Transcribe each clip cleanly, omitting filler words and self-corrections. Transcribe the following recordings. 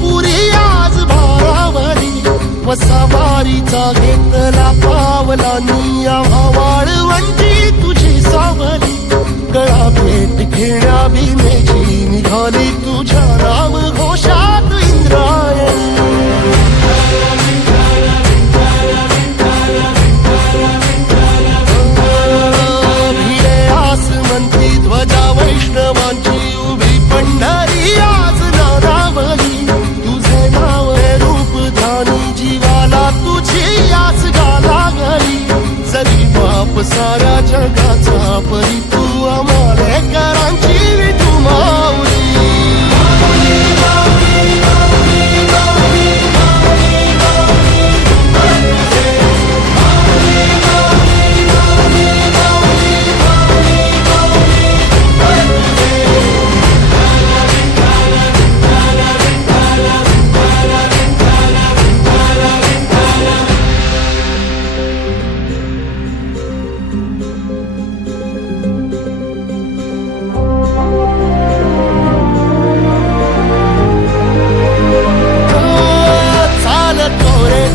पुरी आज भारावरी वसावारीचा घेतला पावलांनी वाळवंटी तुझी सावली गळा भेट घेण्या भीमेची निघाली तुझ्या राम घोषात इंद्रायणी भिडे आसमंती ध्वजा वैष्णवांची उभी पंढरी आज नारावली तुझे नाव रूप ध्यानी जीवाला तुझी आस गाला गली जरी बाप साऱ्या जगाचा परी तू आमालेकरांची विठू माऊली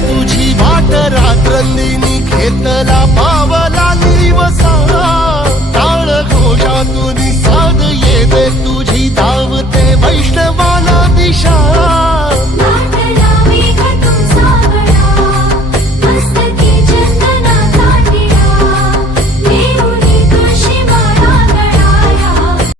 तुझी वाट रात्रंदिनी घेतला